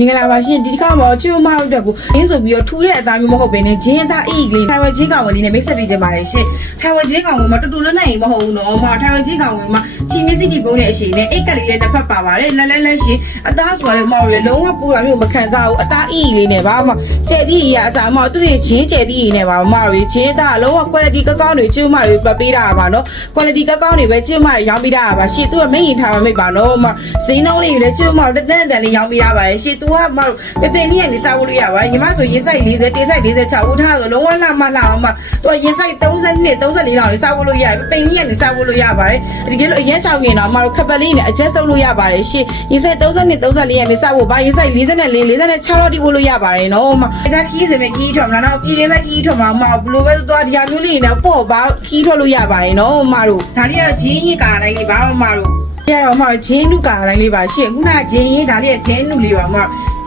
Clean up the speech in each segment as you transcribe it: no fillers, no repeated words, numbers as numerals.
မင်္ဂလာပါရှင်ဒီတစ်ခါမှာချစ်မမတို့အတွက်ကိုရင်းဆိုပြီးတော့ထူတဲ့အသားမျိုးမဟုတ်ဘဲနဲ့ဂျင်းအသားအေးကလေးထိုင်ဝမ်ချင်းကောင်ဝင်လေးနဲ့မိတ်ဆက်ပေးကြပါတယ်ရှင်ထိုင်ဝမ်ချင်းကောင်ဝင်မှာတူတူလွတ်နိုင်မဟုတ်ဘူးနော်မထိုင်ဝမ်ချင်းကောင်ဝင်မှာချီမီစီတီပုံးတဲ့အချိန်နဲ့အိတ်ကလေးလည်းတစ်ဖက်ပါပါတယ်လက်ရှင်အသားဆိုလည်းမဟုတ်လေလုံးဝပူတာမျိုးမခံစားဘူးအသားအေးလေးနဲ့ပါမကျဲသီးရအစားမသူ့ရဲ့ဂျင်းကျဲသီးရနဲ့ပါမတွေဂျင်းသားလုံးဝ quality ကောင်းတွေချစ်မတွေပတ်ပေးတာပါနော် quality ကောင်းတွေပဲချစ်မရောင်းပေးတာပါရှင်သူကမိတ်ရင်ထားမှာမိတ်ပါနော်မဈေးနှုန်းလေးလည်းချစ်မတို့တန်လေးရောင်းပေးရပါတယ်ရှင်သူကမတို့ပပင်လေးကနေစားဖို့လို့ရပါညီမဆိုရင်ဆိုင်40တေးဆိုင်46ဦးထားဆိုလုံးဝလှမလှအောင်မှသူရင်ဆိုင်32 34လောက်လေးစားဖို့လို့ရပပင်လေးကနေစားဖို့လို့ရပါတယ်ဒီကလိုအရင်ချောင်းငင်တော့မတို့ခပ်ပလေးနဲ့ adjust လုပ်လို့ရပါတယ်ရှင်ရင်ဆိုင်32 34ကနေစားဖို့ပါရင်ဆိုင်44 46လောက်တိဖို့လို့ရပါတယ်နော်မအကြခီးစင်ပဲခီးထွက်မလားနော်ပြည်လေးပဲခီးထွက်မှာမဘလိုပဲသွားဒီဟာမျိုးလေးနဲ့ပေါ့ပါခီးထွက်လို့ရပါတယ်နော်မတို့ဒါလေးကဂျင်းရစ်ကာတိုင်းလေးပါမတို့ရတော့မဂျင်းနုကာတိုင်းလေးပါရှင်ခုနဂျင်းရင်းဒါလေးကဂျင်းနုလေးပါမ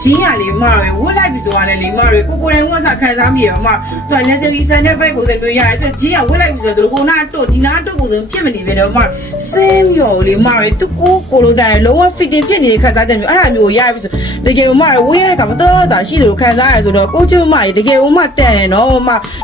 ဂျင်းရလေးမရဝတ်လိုက်ပြီဆိုရတယ်လေမရကိုယ်တိုင်ဝတ်စားခံစားမိတယ်မသူကလက်စပြီးဆန်တဲ့ဘက်ကိုလည်းမျိုးရတယ်သူဂျင်းကဝတ်လိုက်ပြီဆိုတော့ဟိုနာတို့ဒီနာတို့ကိုဆိုဖြစ်မနေပဲတော့မစင်းရောလေမရသူကိုလိုတိုင်လုံးဝ fitting ဖြစ်နေတဲ့ခံစားချက်မျိုးအဲ့ဒါမျိုးရပြီဆိုတကယ်မရဝေးရတဲ့ကမတော့တာရှိတယ်လို့ခံစားရဆိုတော့ကိုချစ်မကြီးတကယ်မတန်တယ်နော်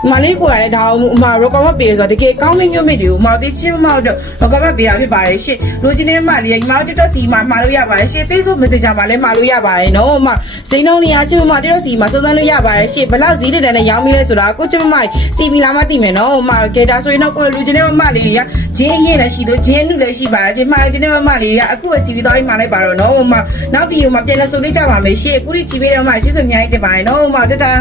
မလေးကိုလည်းဒါမရောကမပေးဆိုတော့တကယ်ကောင်းတဲ့ညွတ်မိတွေကိုမသိချစ်မတော့ရောကမပေးတာဖြစ်ပါတယ်ရှင့်လူချင်းနဲ့မလေးညီမတို့ TikTok စီမှာမှာလို့ရပါတယ်ရှင့် Facebook Messenger မှာလည်းမှာလို့ရပါတယ်နော်စိန်နှုံးနေရချစ်မ TikTok စီမှာစမ်းလို့ရပါတယ်ရှင့်ဘလောက်ဈေးတက်နဲ့ရောင်းမိလဲဆိုတာကိုချစ်မကြီးစီမီလာမသိမယ်နော်ဂေတာဆိုရင်တော့ကိုလူချင်းနဲ့မလေးတွေကဂျင်းရင်လည်းရှိလို့ဂျင်းနုလည်းရှိပါတယ်ဒီမှာချင်းနဲ့မလေးကအခုပဲစီပြီးတော့အိမ်မှာလိုက်ပါတော့နော်နောက်ပြီးမှပြန်လဲစုံလေးကြပါမယ်ရှင့်အခုဒီကြည့်ပေးတော့မှကျေးဇူးအများကြီးတင်ပါတယ်နော်တတာ